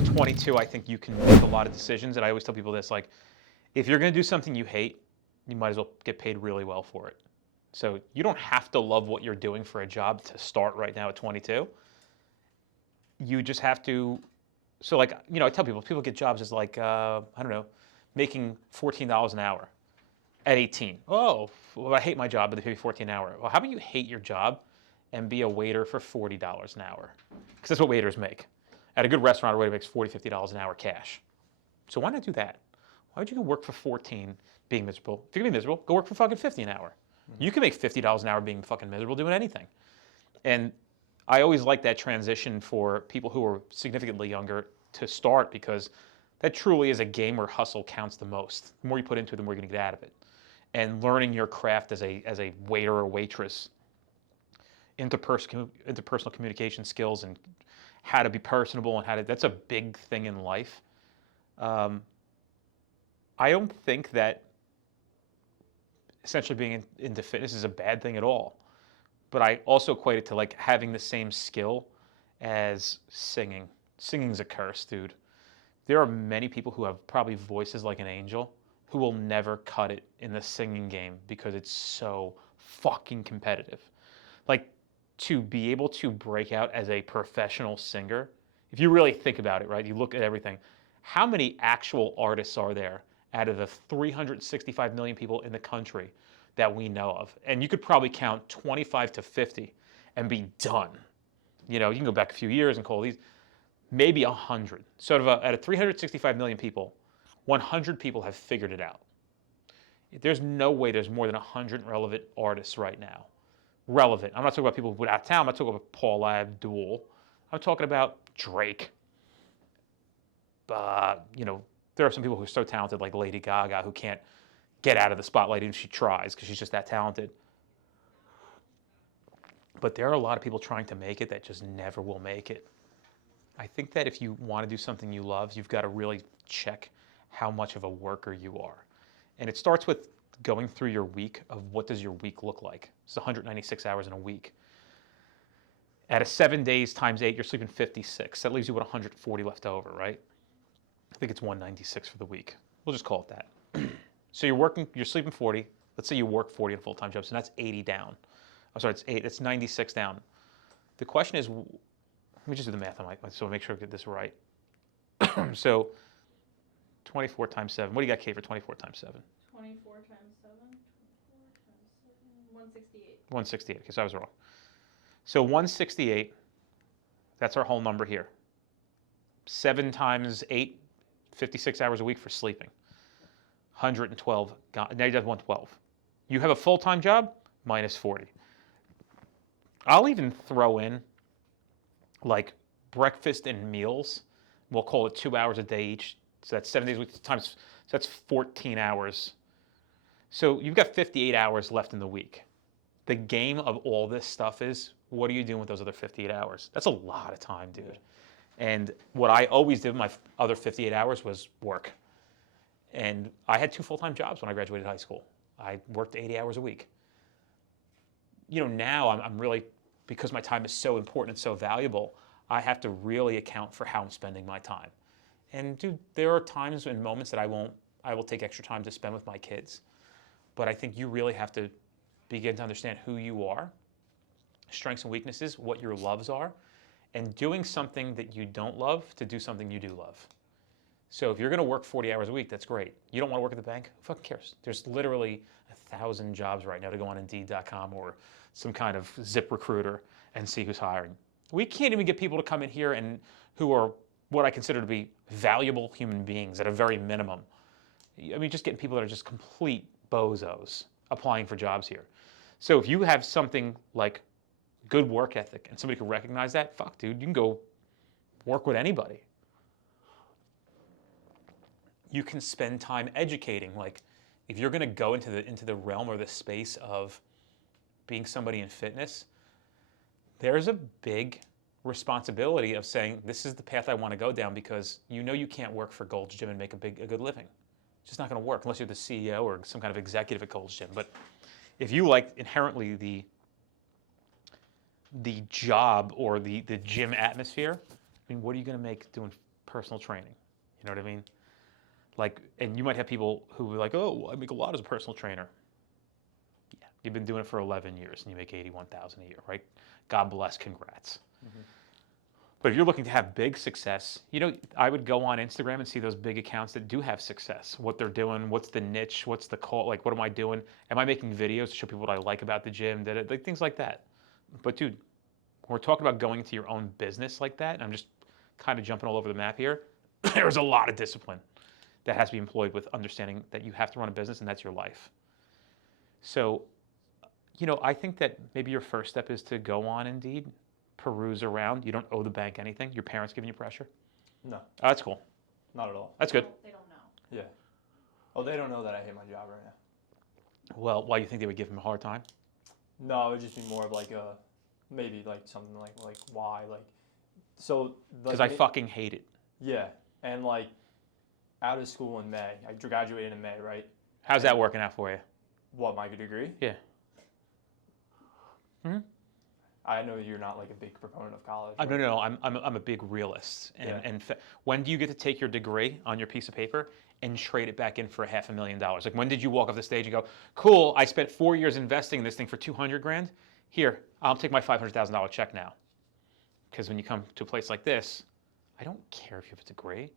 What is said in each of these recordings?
at 22, I think you can make a lot of decisions. And I always tell people this, like, if you're going to do something you hate, you might as well get paid really well for it. So you don't have to love what you're doing for a job to start right now at 22. You just have to, so like, I tell people get jobs as like, I don't know, making $14 an hour at 18. Oh, well, I hate my job, but they pay me 14 an hour. Well, how about you hate your job and be a waiter for $40 an hour? Because that's what waiters make. At a good restaurant, a waiter makes $40, $50 an hour cash. So why not do that? Why would you go work for 14 being miserable? If you're gonna be miserable, go work for fucking 50 an hour. You can make $50 an hour being fucking miserable doing anything. And I always like that transition for people who are significantly younger to start, because that truly is a game where hustle counts the most. The more you put into it, the more you're gonna get out of it. And learning your craft as a waiter or waitress, interpersonal communication skills, and how to be personable, and that's a big thing in life. I don't think that essentially being into fitness is a bad thing at all. But I also equate it to like having the same skill as singing. Singing's a curse, dude. There are many people who have probably voices like an angel who will never cut it in the singing game because it's so fucking competitive. Like, to be able to break out as a professional singer, if you really think about it, right, you look at everything, how many actual artists are there out of the 365 million people in the country that we know of? And you could probably count 25 to 50 and be done. You can go back a few years and call these, maybe 100. Sort of out of 365 million people, 100 people have figured it out. There's no way there's more than 100 relevant artists right now. Relevant. I'm not talking about people who are out of town. I'm not talking about Paul Abdul. I'm talking about Drake. There are some people who are so talented, like Lady Gaga, who can't get out of the spotlight even if she tries because she's just that talented. But there are a lot of people trying to make it that just never will make it. I think that if you want to do something you love, you've got to really check how much of a worker you are. And it starts with going through your week of what does your week look like. It's 196 hours in a week. At a 7 days times 8, you're sleeping 56. That leaves you with 140 left over, right? I think it's 196 for the week. We'll just call it that. So you're sleeping 40. Let's say you work 40 in a full-time job, so that's 80 down. I'm sorry, it's 96 down. The question is, let me just do the math on so make sure I get this right. So 24 times 7. What do you got, Kate, for 24 times 7? 24 times 7? 168. 168, okay, so I was wrong. So 168, that's our whole number here. 7 times 8, 56 hours a week for sleeping. 112, now you have 112. You have a full-time job, minus 40. I'll even throw in like breakfast and meals. We'll call it 2 hours a day each. So that's 7 days a week times, so that's 14 hours. So you've got 58 hours left in the week. The game of all this stuff is, what are you doing with those other 58 hours? That's a lot of time, dude. And what I always did with my other 58 hours was work. And I had 2 full-time jobs when I graduated high school. I worked 80 hours a week. Now I'm really, because my time is so important and so valuable, I have to really account for how I'm spending my time. And dude, there are times and moments that I will take extra time to spend with my kids. But I think you really have to begin to understand who you are, strengths and weaknesses, what your loves are, and doing something that you don't love to do something you do love. So if you're going to work 40 hours a week, that's great. You don't want to work at the bank? Who fucking cares? There's literally 1,000 jobs right now to go on Indeed.com or some kind of Zip Recruiter and see who's hiring. We can't even get people to come in here and who are what I consider to be valuable human beings at a very minimum. I mean, just getting people that are just complete bozos applying for jobs here. So if you have something like good work ethic and somebody can recognize that, fuck, dude, you can go work with anybody. You can spend time educating. Like, if you're going to go into the realm or the space of being somebody in fitness, there's a big responsibility of saying, this is the path I want to go down, because you can't work for Gold's Gym and make a good living. It's just not going to work unless you're the CEO or some kind of executive at Gold's Gym. But if you like inherently the job or the gym atmosphere, I mean, what are you going to make doing personal training. You know what I mean? Like, and you might have people who are like, oh, well, I make a lot as a personal trainer. Yeah, you've been doing it for 11 years and you make 81,000 a year, right? God bless, congrats. Mm-hmm. But if you're looking to have big success, I would go on Instagram and see those big accounts that do have success, what they're doing, what's the niche, what's the call, like, what am I doing? Am I making videos to show people what I like about the gym, like things like that. But dude, when we're talking about going into your own business like that, and I'm just kind of jumping all over the map here, there's a lot of discipline that has to be employed with understanding that you have to run a business and that's your life. So, I think that maybe your first step is to go on Indeed, peruse around. You don't owe the bank anything. Your parents giving you pressure? No. Oh, that's cool. Not at all. That's good. They don't know. Yeah. Oh, they don't know that I hate my job right now. Well, why do you think they would give him a hard time? No, it would just be more of like maybe like something like why, like, so. Because I fucking hate it. Yeah, and like out of school in May. I graduated in May, right? How's that working out for you? What, my degree? Yeah. Hmm. I know you're not like a big proponent of college. No. I'm a big realist. And when do you get to take your degree on your piece of paper and trade it back in for $500,000? Like, when did you walk off the stage and go, cool, I spent 4 years investing in this thing for $200,000. Here, I'll take my $500,000 check now. Because when you come to a place like this, I don't care if you have a degree.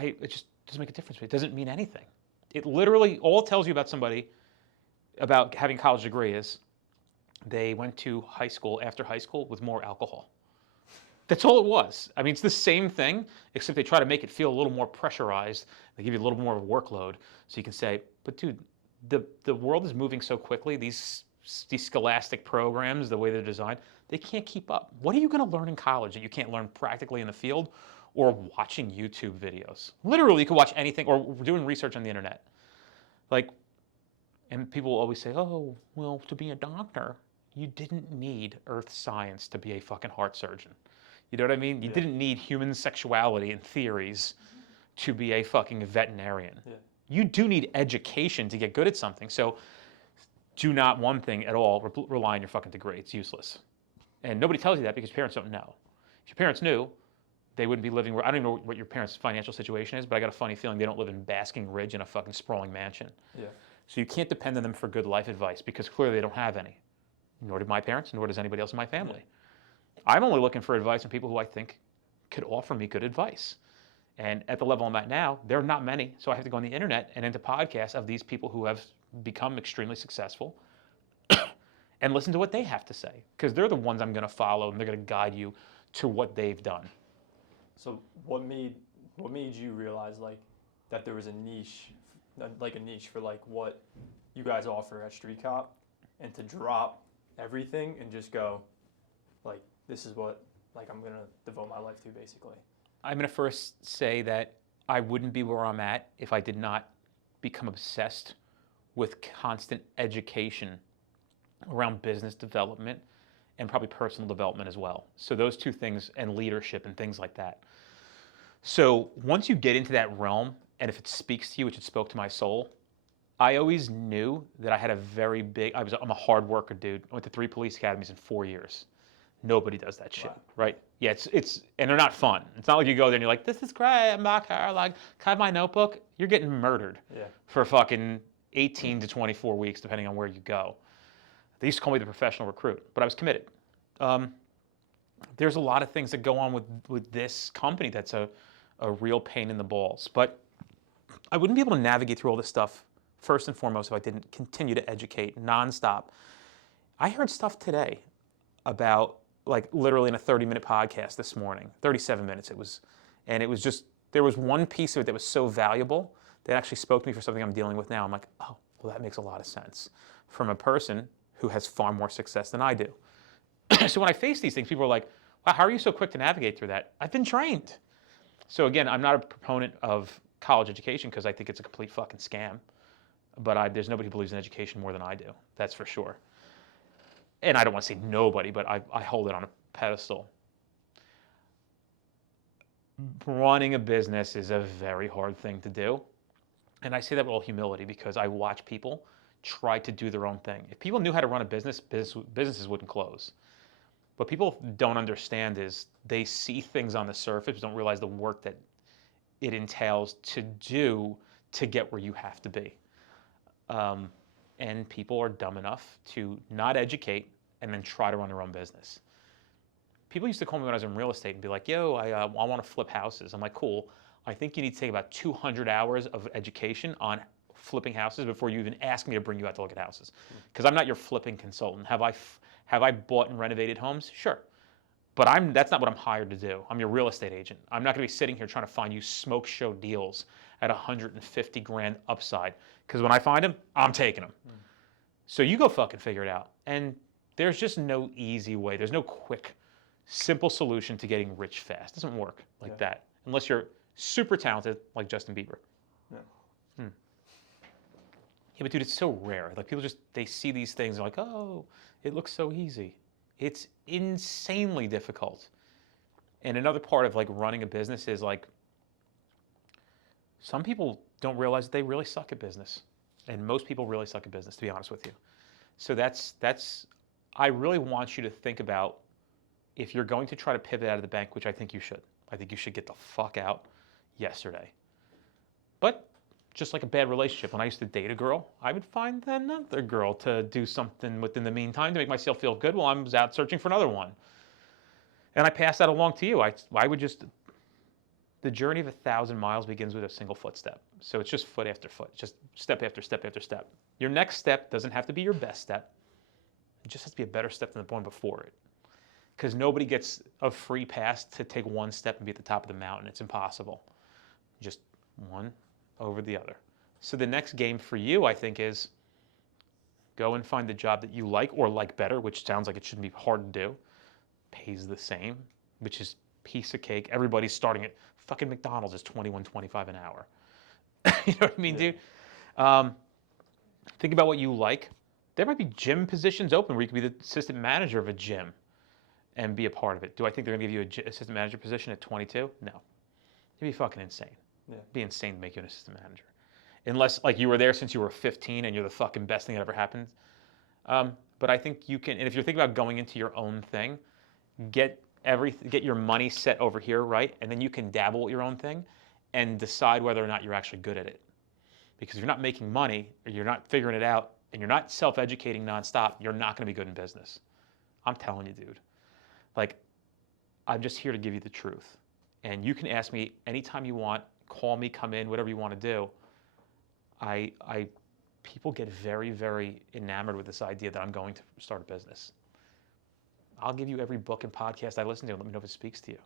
It just doesn't make a difference. It doesn't mean anything. It literally, all it tells you about somebody, about having a college degree is they went to high school, after high school, with more alcohol. That's all it was. I mean, it's the same thing, except they try to make it feel a little more pressurized. They give you a little more of a workload. So you can say, but dude, the world is moving so quickly. These scholastic programs, the way they're designed, they can't keep up. What are you going to learn in college that you can't learn practically in the field or watching YouTube videos? Literally, you can watch anything or doing research on the internet. Like, and people always say, oh, well, to be a doctor, you didn't need earth science to be a fucking heart surgeon. You know what I mean? You didn't need human sexuality and theories to be a fucking veterinarian. Yeah. You do need education to get good at something. So do not one thing at all rely on your fucking degree. It's useless. And nobody tells you that because your parents don't know. If your parents knew, they wouldn't be living where, I don't even know what your parents' financial situation is, but I got a funny feeling they don't live in Basking Ridge in a fucking sprawling mansion. Yeah. So you can't depend on them for good life advice because clearly they don't have any. Nor did my parents, nor does anybody else in my family. I'm only looking for advice from people who I think could offer me good advice. And at the level I'm at now, there are not many. So I have to go on the internet and into podcasts of these people who have become extremely successful and listen to what they have to say. Because they're the ones I'm going to follow and they're going to guide you to what they've done. So what made you realize like that there was a niche for like what you guys offer at Street Cop, and to drop everything and just go like, this is what like I'm gonna devote my life to, basically? I'm gonna first say that I wouldn't be where I'm at if I did not become obsessed with constant education around business development and probably personal development as well. So those two things, and leadership and things like that. So once you get into that realm, and if it speaks to you, which it spoke to my soul, I always knew that I had a very big, I'm a hard worker, dude. I went to 3 police academies in 4 years. Nobody does that shit, right? Yeah, it's and they're not fun. It's not like you go there and you're like, this is great, I'm back here, like, can I have my notebook? You're getting murdered for fucking 18 to 24 weeks, depending on where you go. They used to call me the professional recruit, but I was committed. There's a lot of things that go on with this company that's a real pain in the balls. But I wouldn't be able to navigate through all this stuff, first and foremost, if I didn't continue to educate nonstop. I heard stuff today about, like, literally in a 30-minute podcast this morning, 37 minutes it was, and it was just, there was one piece of it that was so valuable that actually spoke to me for something I'm dealing with now. I'm like, oh, well, that makes a lot of sense from a person who has far more success than I do. So when I face these things, people are like, wow, how are you so quick to navigate through that? I've been trained. So again, I'm not a proponent of college education because I think it's a complete fucking scam. But there's nobody who believes in education more than I do. That's for sure. And I don't want to say nobody, but I hold it on a pedestal. Running a business is a very hard thing to do. And I say that with all humility because I watch people try to do their own thing. If people knew how to run a business, businesses wouldn't close. What people don't understand is they see things on the surface, but don't realize the work that it entails to do to get where you have to be. And people are dumb enough to not educate and then try to run their own business. People used to call me when I was in real estate and be like, yo, I want to flip houses. I'm like, cool. I think you need to take about 200 hours of education on flipping houses before you even ask me to bring you out to look at houses. Because I'm not your flipping consultant. Have I bought and renovated homes? Sure. But that's not what I'm hired to do. I'm your real estate agent. I'm not going to be sitting here trying to find you smoke show deals at 150 grand upside. Because when I find them, I'm taking them. So you go fucking figure it out. And there's just no easy way. There's no quick, simple solution to getting rich fast. It doesn't work like that. Unless you're super talented like Justin Bieber. Yeah. Yeah, but dude, it's so rare. Like people they see these things and they're like, oh, it looks so easy. It's insanely difficult. And another part of like running a business is like, some people don't realize that they really suck at business. And most people really suck at business, to be honest with you. So I really want you to think about, if you're going to try to pivot out of the bank, which I think you should. I think you should get the fuck out yesterday. But just like a bad relationship, when I used to date a girl, I would find another girl to do something with in the meantime to make myself feel good while I was out searching for another one. And I pass that along to you. The journey of 1,000 miles begins with a single footstep. So it's just foot after foot, just step after step after step. Your next step doesn't have to be your best step. It just has to be a better step than the one before it. Because nobody gets a free pass to take one step and be at the top of the mountain. It's impossible. Just one over the other. So the next game for you, I think, is go and find the job that you like or like better, which sounds like it shouldn't be hard to do. Pays the same, which is piece of cake. Everybody's starting at fucking McDonald's is $21.25 an hour. You know what I mean, dude? Think about what you like. There might be gym positions open where you could be the assistant manager of a gym and be a part of it. Do I think they're going to give you an assistant manager position at 22? No. You'd be fucking insane. Yeah. It'd be insane to make you an assistant manager. Unless, like, you were there since you were 15 and you're the fucking best thing that ever happened. But I think you can, and if you're thinking about going into your own thing, get your money set over here, right? And then you can dabble with your own thing and decide whether or not you're actually good at it. Because if you're not making money, or you're not figuring it out, and you're not self-educating nonstop, you're not going to be good in business. I'm telling you, dude. Like, I'm just here to give you the truth. And you can ask me anytime you want, call me, come in, whatever you want to do. People get very, very enamored with this idea that I'm going to start a business. I'll give you every book and podcast I listen to and let me know if it speaks to you.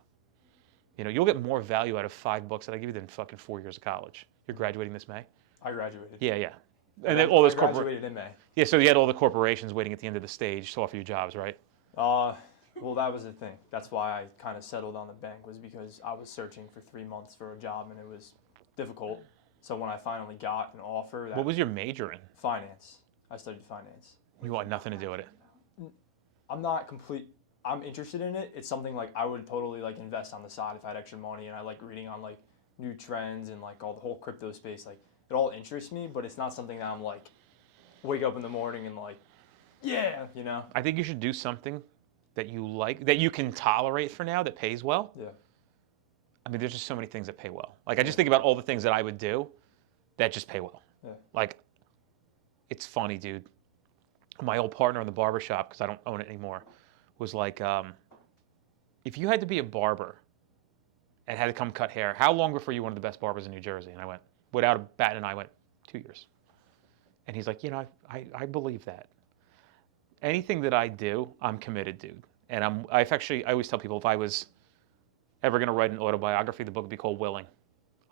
You know, you'll get more value out of 5 books that I give you than fucking 4 years of college. You're graduating this May? I graduated. Yeah. And then all those graduated in May. Yeah, so you had all the corporations waiting at the end of the stage to offer you jobs, right? Well, that was the thing. That's why I kind of settled on the bank, was because I was searching for 3 months for a job and it was difficult. So when I finally got an offer, What was your major in? Finance. I studied finance. You want nothing to do with it. I'm interested in it. It's something like I would totally like invest on the side if I had extra money, and I like reading on like new trends and like all the whole crypto space. Like it all interests me, but it's not something that I'm like wake up in the morning and like, yeah, you know. I think you should do something that you like, that you can tolerate for now, that pays well. Yeah. I mean, there's just so many things that pay well. Like, I just think about all the things that I would do that just pay well. Yeah. Like, it's funny, dude. My old partner in the barber shop, because I don't own it anymore, was like, if you had to be a barber and had to come cut hair, how long before you were one of the best barbers in New Jersey? And I went, without a bat and I went, 2 years. And he's like, you know, I believe that. Anything that I do, I'm committed, dude. And I always tell people, if I was ever going to write an autobiography, the book would be called Willing.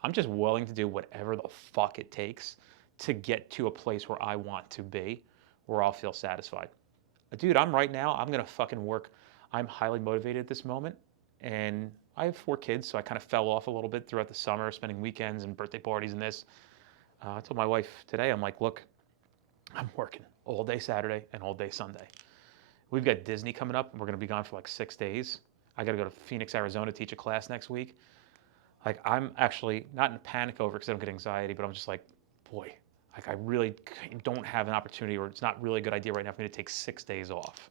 I'm just willing to do whatever the fuck it takes to get to a place where I want to be, where I'll feel satisfied. Dude, I'm going to fucking work. I'm highly motivated at this moment. And I have 4 kids, so I kind of fell off a little bit throughout the summer, spending weekends and birthday parties and this. I told my wife today, I'm like, look, I'm working all day Saturday and all day Sunday. We've got Disney coming up, and we're going to be gone for like 6 days. I got to go to Phoenix, Arizona, teach a class next week. Like, I'm actually not in a panic over it because I don't get anxiety, but I'm just like, boy, like I really don't have an opportunity, or it's not really a good idea right now for me to take 6 days off.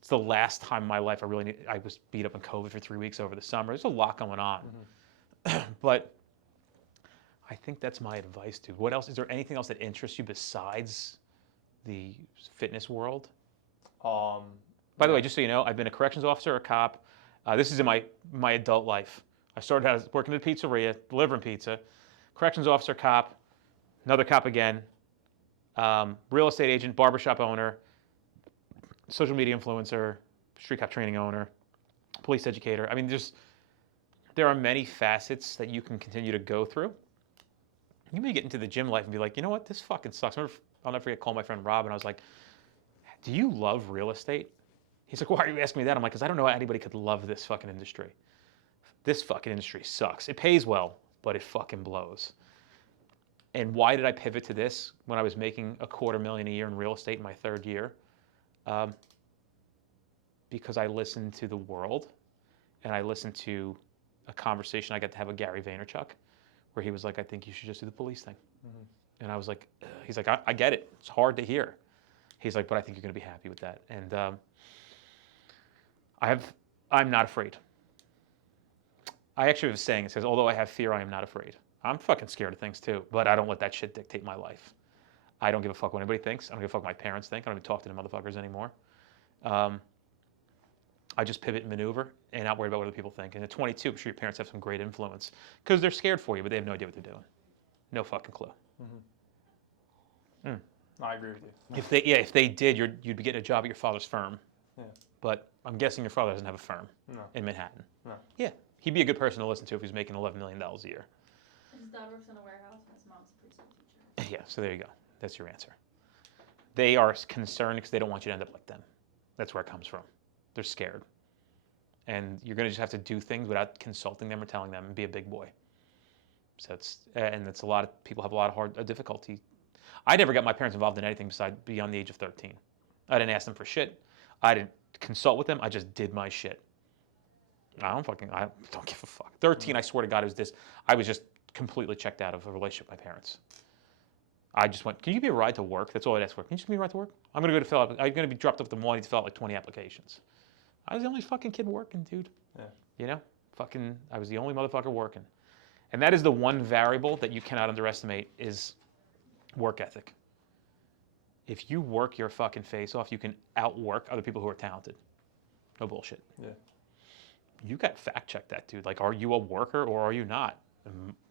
It's the last time in my life I was beat up in COVID for 3 weeks over the summer. There's a lot going on. But I think that's my advice, dude. What else? Is there anything else that interests you besides the fitness world? By the way, just so you know, I've been a corrections officer, a cop. This is in my adult life. I started out as working at a pizzeria, delivering pizza. Corrections officer, cop, another cop again, real estate agent, barbershop owner, social media influencer, street cop training owner, police educator. I mean, there are many facets that you can continue to go through. You may get into the gym life and be like, you know what, this fucking sucks. I'll never forget calling my friend Rob, and I was like, do you love real estate? He's like, why are you asking me that? I'm like, because I don't know how anybody could love this fucking industry. This fucking industry sucks. It pays well, but it fucking blows. And why did I pivot to this when I was making $250,000 a year in real estate in my 3rd year? Because I listened to the world, and I listened to a conversation I got to have with Gary Vaynerchuk, where he was like, I think you should just do the police thing. And I was like, he's like, I get it. It's hard to hear. He's like, but I think you're going to be happy with that. And I'm not afraid. I actually have a saying. It says, although I have fear, I am not afraid. I'm fucking scared of things too, but I don't let that shit dictate my life. I don't give a fuck what anybody thinks. I don't give a fuck what my parents think. I don't even talk to them motherfuckers anymore. I just pivot and maneuver and not worry about what other people think. And at 22, I'm sure your parents have some great influence because they're scared for you, but they have no idea what they're doing. No fucking clue. I agree with you. If they did, you'd be getting a job at your father's firm. Yeah. But I'm guessing your father doesn't have a firm in Manhattan. No. Yeah. He'd be a good person to listen to if he's making $11 million a year. His dad works in a warehouse and his mom's a preschool teacher. Yeah, so there you go. That's your answer. They are concerned because they don't want you to end up like them. That's where it comes from. They're scared. And you're going to just have to do things without consulting them or telling them and be a big boy. So it's a lot of people have a lot of difficulty. I never got my parents involved in anything beyond the age of 13. I didn't ask them for shit. I didn't consult with them. I just did my shit. I don't give a fuck. 13, I swear to God, I was just completely checked out of a relationship with my parents. I just went, can you give me a ride to work? That's all I'd ask for. Can you just give me a ride to work? I'm going to be dropped off at the mall. I need to fill out like 20 applications. I was the only fucking kid working, dude. Yeah. You know? I was the only motherfucker working. And that is the one variable that you cannot underestimate is work ethic. If you work your fucking face off, you can outwork other people who are talented. No bullshit. Yeah. You got to fact check that, dude. Like, are you a worker or are you not?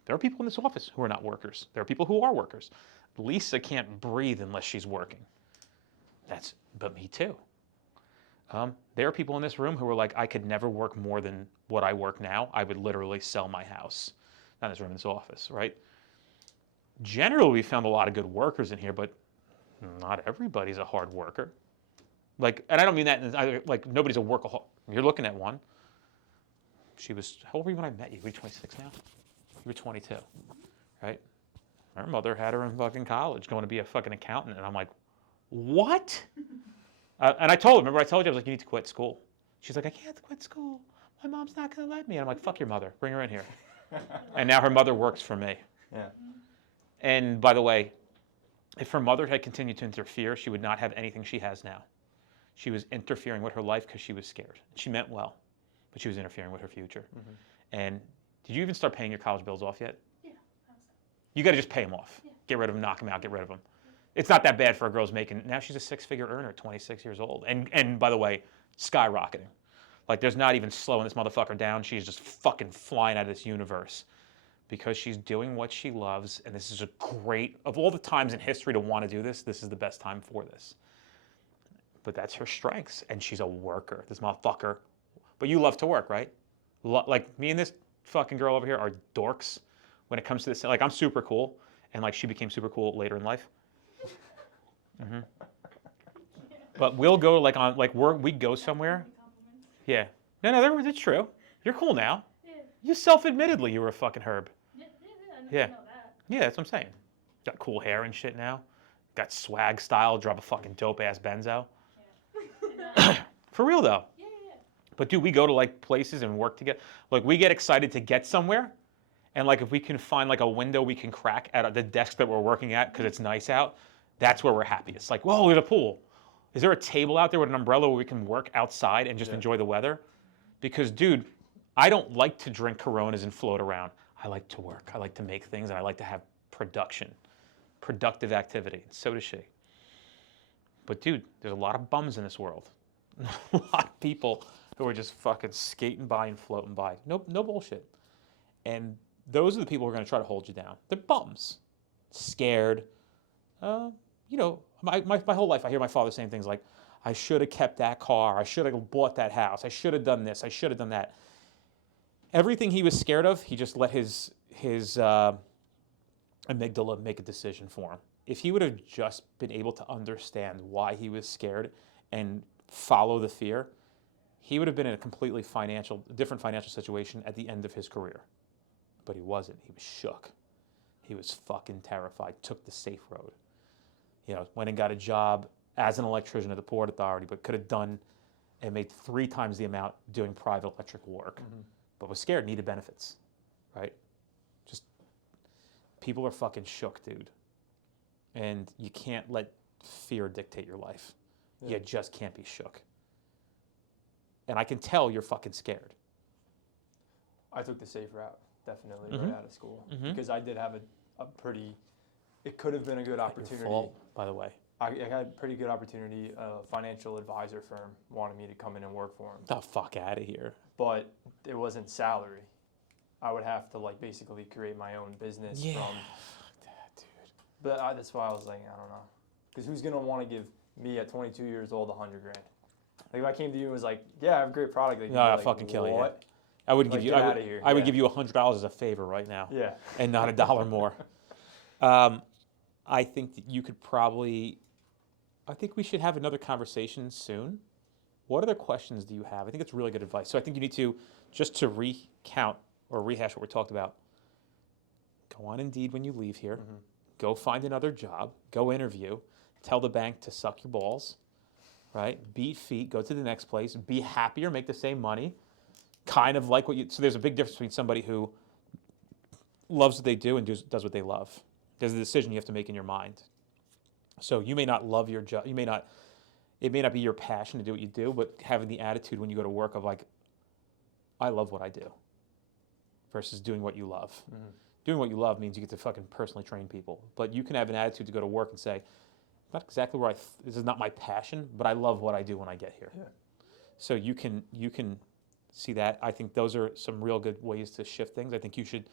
There are people in this office who are not workers. There are people who are workers. Lisa can't breathe unless she's working. But me too. There are people in this room who are like, I could never work more than what I work now. I would literally sell my house. Not in this room, in this office, right? Generally, we found a lot of good workers in here, but not everybody's a hard worker. Like, and I don't mean that, like, nobody's a workaholic. You're looking at one. How old were you when I met you? Were you 26 now? You were 22, right? Her mother had her in fucking college going to be a fucking accountant. And I'm like, what? And I told her, remember I told you, I was like, you need to quit school. She's like, I can't quit school. My mom's not going to let me. And I'm like, fuck your mother. Bring her in here. And now her mother works for me. Yeah. And by the way, if her mother had continued to interfere, she would not have anything she has now. She was interfering with her life because she was scared. She meant well, but she was interfering with her future. And did you even start paying your college bills off yet? Yeah. You got to just pay them off. Yeah. Get rid of them, knock them out, get rid of them. It's not that bad for a girl's making, now she's a 6-figure earner at 26 years old. And by the way, skyrocketing. Like, there's not even slowing this motherfucker down. She's just fucking flying out of this universe because she's doing what she loves. And this is of all the times in history to want to do this, this is the best time for this. But that's her strengths. And she's a worker, this motherfucker. But you love to work, right? Like, me and this fucking girl over here are dorks when it comes to this. Like, I'm super cool. And like, she became super cool later in life. But we'll go we go somewhere. Yeah. No, it's true. You're cool now. Yeah. You self-admittedly you were a fucking herb. Yeah. Yeah. I know that. Yeah, that's what I'm saying. Got cool hair and shit now. Got swag style, drop a fucking dope-ass benzo. Yeah. For real, though. Yeah. But, dude, we go to, like, places and work together. Like, we get excited to get somewhere. And, like, if we can find, like, a window we can crack at the desk that we're working at because it's nice out, that's where we're happiest. Like, whoa, there's a pool. Is there a table out there with an umbrella where we can work outside and just enjoy the weather? Because, dude, I don't like to drink Coronas and float around. I like to work. I like to make things, and I like to have productive activity. So does she. But, dude, there's a lot of bums in this world. A lot of people who are just fucking skating by and floating by. No bullshit. And those are the people who are going to try to hold you down. They're bums. Scared. My whole life I hear my father saying things like, I should have kept that car. I should have bought that house. I should have done this. I should have done that. Everything he was scared of, he just let his amygdala make a decision for him. If he would have just been able to understand why he was scared and follow the fear, he would have been in a completely different financial situation at the end of his career. But he wasn't. He was shook. He was fucking terrified. Took the safe road. Went and got a job as an electrician at the Port Authority, but could have done and made 3 times the amount doing private electric work. Mm-hmm. But was scared, needed benefits, right? Just people are fucking shook, dude. And you can't let fear dictate your life. Yeah. You just can't be shook. And I can tell you're fucking scared. I took the safe route, definitely, mm-hmm. right out of school. Mm-hmm. Because I did have a pretty, it could have been a good opportunity. Your fault, by the way. I had a pretty good opportunity. A financial advisor firm wanted me to come in and work for them. The fuck out of here. But it wasn't salary. I would have to basically create my own business from. Dude. But that's why I was like, I don't know, because who's gonna want to give me at 22 years old $100,000? Like if I came to you and was like, yeah, I have a great product. No, I'd fucking kill you. I would give you. I would give you $100 as a favor right now. Yeah. And not $1 more. I think that you could probably. I think we should have another conversation soon. What other questions do you have? I think it's really good advice. So I think you need to, just to recount or rehash what we talked about, go on Indeed when you leave here. Mm-hmm. Go find another job. Go interview. Tell the bank to suck your balls, right? Beat feet. Go to the next place. Be happier. Make the same money. Kind of like what you... So there's a big difference between somebody who loves what they do and does what they love. There's a decision you have to make in your mind. So you may not love your job. It may not be your passion to do what you do, but having the attitude when you go to work of like, I love what I do, versus doing what you love. Mm-hmm. Doing what you love means you get to fucking personally train people. But you can have an attitude to go to work and say, not exactly where this is not my passion, but I love what I do when I get here. Yeah. So you can see that. I think those are some real good ways to shift things. I think you should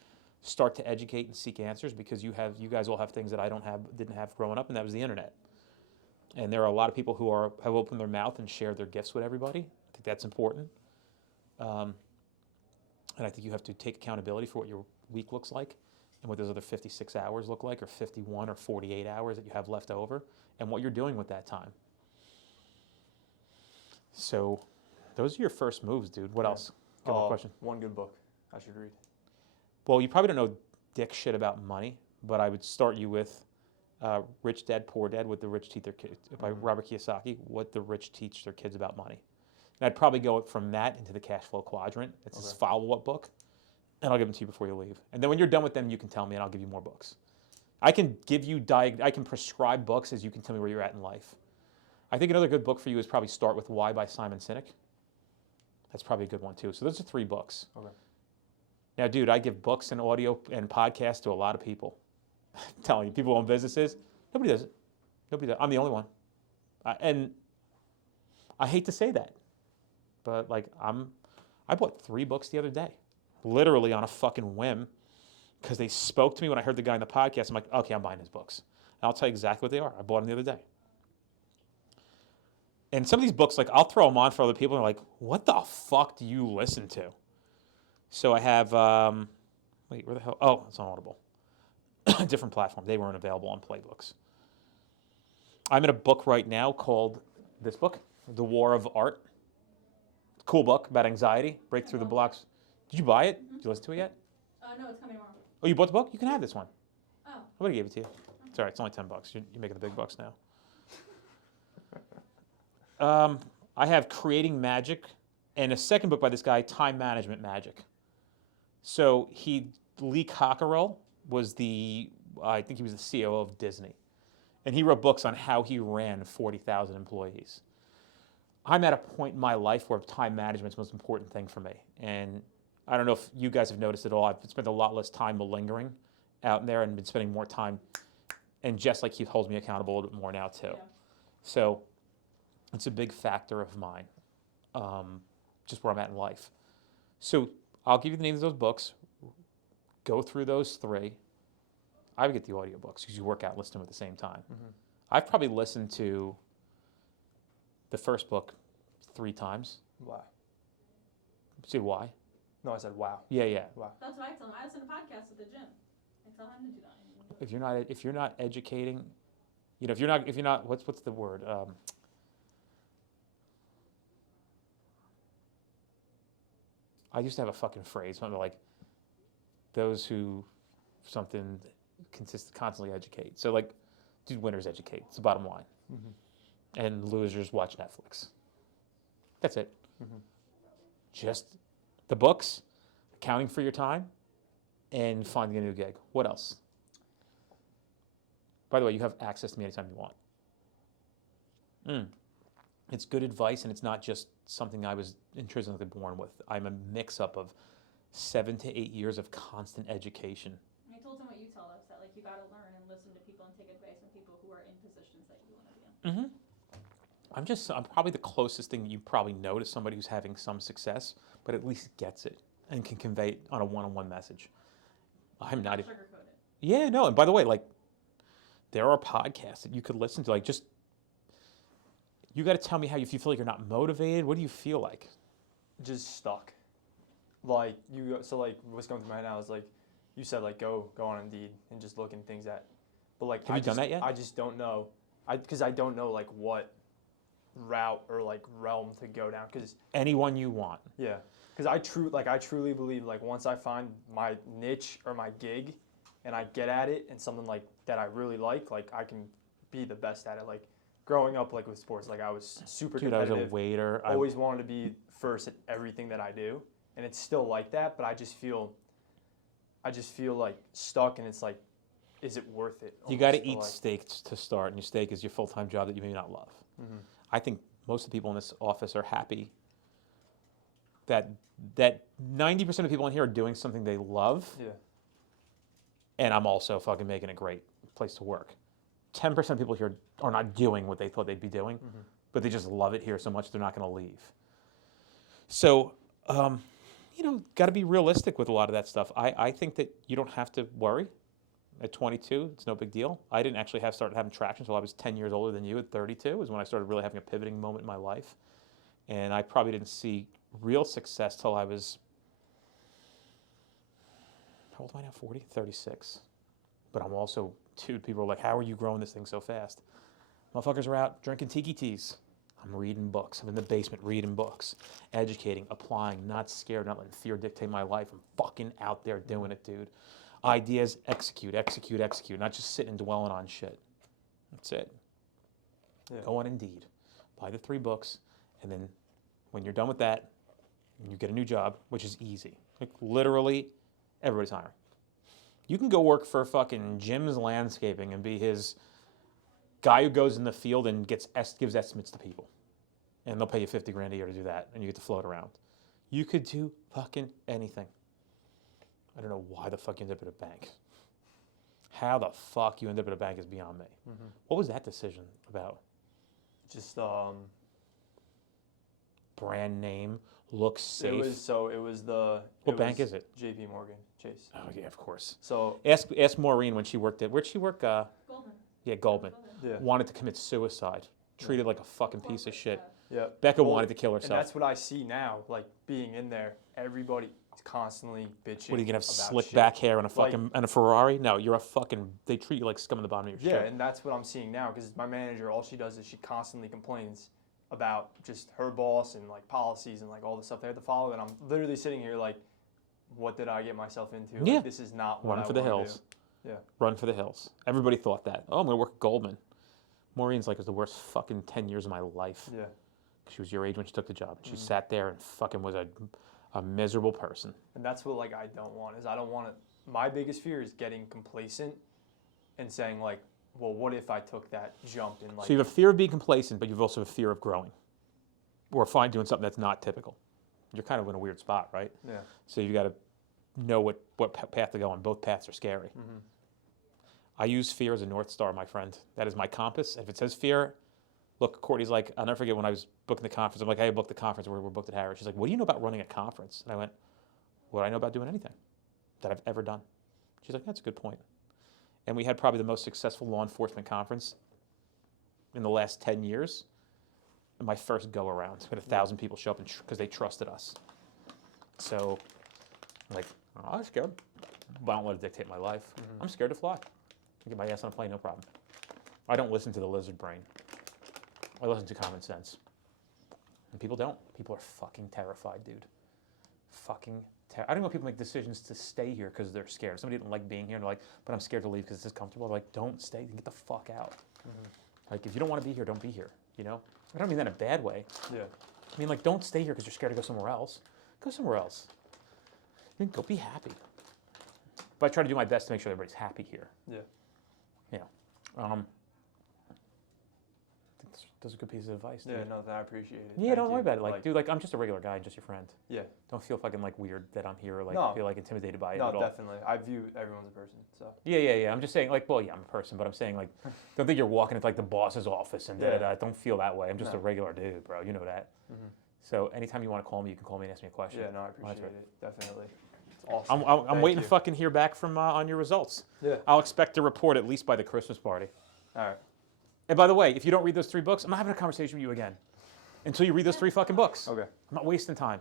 start to educate and seek answers, because you guys all have things that I didn't have growing up, and that was the internet. And there are a lot of people who have opened their mouth and shared their gifts with everybody. I think that's important. And I think you have to take accountability for what your week looks like and what those other 56 hours look like, or 51 or 48 hours that you have left over, and what you're doing with that time. So those are your first moves, dude. What else? Good question. One good book I should read. Well, you probably don't know dick shit about money, but I would start you with Rich Dad, Poor Dad, What the Rich Teach Their Kids, by Robert Kiyosaki, What the Rich Teach Their Kids About Money. And I'd probably go from that into the Cash Flow Quadrant. It's his follow-up book, and I'll give them to you before you leave. And then when you're done with them, you can tell me, and I'll give you more books. I can give you I can prescribe books as you can tell me where you're at in life. I think another good book for you is probably Start With Why by Simon Sinek. That's probably a good one too. So those are 3 books. Okay. Now, dude, I give books and audio and podcasts to a lot of people. I'm telling you, people who own businesses, nobody does it. Nobody does. I'm the only one. And I hate to say that, but I bought 3 books the other day, literally on a fucking whim, because they spoke to me when I heard the guy in the podcast. I'm like, okay, I'm buying his books. And I'll tell you exactly what they are. I bought them the other day. And some of these books, I'll throw them on for other people, and they're like, what the fuck do you listen to? So I have, where the hell? Oh, it's on Audible. A different platform. They weren't available on Playbooks. I'm in a book right now called this book, The War of Art. Cool book about anxiety, break through the blocks. Did you buy it? Mm-hmm. Did you listen to it yet? No, it's coming tomorrow. Oh, you bought the book? You can have this one. Oh. I would have gave it to you. It's all right. It's only $10. You're making the big bucks now. I have Creating Magic, and a second book by this guy, Time Management Magic. So Lee Cockerell was I think he was the CEO of Disney. And he wrote books on how he ran 40,000 employees. I'm at a point in my life where time management is the most important thing for me. And I don't know if you guys have noticed it all. I've spent a lot less time malingering out there and been spending more time. And just like he holds me accountable a little bit more now too. Yeah. So it's a big factor of mine, just where I'm at in life. So I'll give you the names of those books. Go through those 3. I would get the audiobooks because you work out and listen to them at the same time. Mm-hmm. I've probably listened to the first book 3 times. Wow. See why? No, I said wow. Yeah. Wow. That's what I tell him. I listen to podcasts at the gym. I tell him to do that. If you're not educating, if you're not what's the word? I used to have a fucking phrase, something like those who constantly educate. So like, dude, winners educate. It's the bottom line. Mm-hmm. And losers watch Netflix. That's it. Mm-hmm. Just the books, accounting for your time, and finding a new gig. What else? By the way, you have access to me anytime you want. It's good advice, and it's not just something I was intrinsically born with. I'm a mix-up of 7 to 8 years of constant education. I told him what you tell us, that like you got to learn and listen to people and take advice from people who are in positions that you want to be in. I'm probably the closest thing you probably know to somebody who's having some success, but at least gets it and can convey it on a one-on-one message. I'm not. Sugarcoat it. Yeah, no. And by the way, like, there are podcasts that you could listen to. Like, just you got to tell me how if you feel like you're not motivated. What do you feel like? Just stuck. Like what's going through my head now is like, you said like go on Indeed and just look in things that, but like Have you done that yet? I just don't know. Because I don't know like what route or like realm to go down. Because Anyone you want. yeah, because I truly believe like once I find my niche or my gig, and I get at it and something like that I really like I can be the best at it. Like growing up like with sports, like I was super Dude, I was competitive. a waiter. Always wanted to be first at everything that I do, and it's still like that. But I just feel like stuck, and it's like, is it worth it? You got to almost, eat like, steak to start, and your steak is your full-time job that you may not love. Mhm. I think most of the people in this office are happy that 90% of people in here are doing something they love, Yeah. and I'm also fucking making a great place to work. 10% of people here are not doing what they thought they'd be doing, but they just love it here so much they're not going to leave. So, got to be realistic with a lot of that stuff. I think that you don't have to worry. At 22, it's no big deal. I didn't actually started having traction until I was 10 years older than you. At 32 is when I started really having a pivoting moment in my life. And I probably didn't see real success till I was, how old am I now, 40? 36. But I'm also, dude, people are like, how are you growing this thing so fast? Motherfuckers are out drinking tiki teas. I'm reading books. I'm in the basement reading books, educating, applying, not scared, not letting fear dictate my life. I'm fucking out there doing it, dude. Ideas, execute, not just sitting and dwelling on shit. That's it. Yeah. Go on Indeed, buy the 3 books, and then when you're done with that, you get a new job, which is easy. Like literally, everybody's hiring. You can go work for fucking Jim's Landscaping and be his guy who goes in the field and gives estimates to people. And they'll pay you $50,000 a year to do that, and you get to float around. You could do fucking anything. I don't know why the fuck you ended up at a bank. How the fuck you ended up at a bank is beyond me. Mm-hmm. What was that decision about? Just Brand name, looks safe. it was the. What bank is it? J.P. Morgan Chase. Oh yeah, of course. So Ask Maureen when she worked at, where'd she work? Goldman. Yeah, Goldman. yeah, Wanted to commit suicide. Treated like a fucking piece of shit. yeah. Becca Well, wanted to kill And herself. that's what I see now. Like being in there, everybody is constantly bitching. What are you gonna have about slick shit. back hair and a Like- fucking and a Ferrari? No, you're a fucking. They treat you like scum in the bottom of your Yeah, shit. and that's what I'm seeing now because my manager, all she does is she constantly complains about just her boss and like policies and like all the stuff they have to follow. And I'm literally sitting here like, what did I get myself into? Yeah. Like, this is not what Run I for the wanna hills. do. Yeah. Run for the hills. Everybody thought that. Oh, I'm gonna work at Goldman. Maureen's like, it was the worst fucking 10 years of my life. Yeah. She was your age when she took the job. She sat there and fucking was a miserable person. And that's what like I don't want is I don't want to. My biggest fear is getting complacent and saying like, well, what if I took that jump in like? So you have a fear of being complacent, but you've also a fear of growing, or doing something that's not typical. You're kind of in a weird spot, right? Yeah. So you got to know what path to go on. Both paths are scary. Mm-hmm. I use fear as a North Star, my friend. That is my compass. If it says fear, look, Courtney's like, I'll never forget when I was booking the conference. I'm like, hey, I booked the conference. We're booked at Harris. She's like, what do you know about running a conference? And I went, what do I know about doing anything that I've ever done? She's like, that's a good point. And we had probably the most successful law enforcement conference in the last 10 years. My first go around. We had 1,000 people show up because they trusted us. So, I'm like, oh, I'm scared. But I don't let it dictate my life. Mm-hmm. I'm scared to fly. I get my ass on a plane, no problem. I don't listen to the lizard brain. I listen to common sense. And people don't. People are fucking terrified, dude. Fucking terrified. I don't know if people make decisions to stay here because they're scared. Somebody didn't like being here and they're like, but I'm scared to leave because it's comfortable. Like, don't stay. Get the fuck out. Mm-hmm. Like, if you don't want to be here, don't be here. You know? I don't mean that in a bad way. Yeah. I mean, like, don't stay here because you're scared to go somewhere else. Go somewhere else. I mean, go be happy. But I try to do my best to make sure everybody's happy here. Yeah. You know, I think that's a good piece of advice. Dude. Yeah, no, I appreciate it. Yeah, Thank don't worry you. about it. Like, dude, like I'm just a regular guy and just your friend. Yeah. Don't feel fucking like weird that I'm here or like No. feel like intimidated by it No, at all. definitely. I view everyone as a person, so. Yeah. I'm just saying, like, well, yeah, I'm a person, but I'm saying, like, don't think you're walking into like the boss's office and Yeah. don't feel that way. I'm just No. a regular dude, bro. You know that. Mm-hmm. So anytime you want to call me, you can call me and ask me a question. Yeah, no, I Well, that's appreciate right. it. Definitely. It's awesome. I'm Thank waiting you. to fucking hear back from on your results. Yeah. I'll expect to report at least by the Christmas party. All right. And by the way, if you don't read those 3 books, I'm not having a conversation with you again until you read those 3 fucking books. Okay. I'm not wasting time.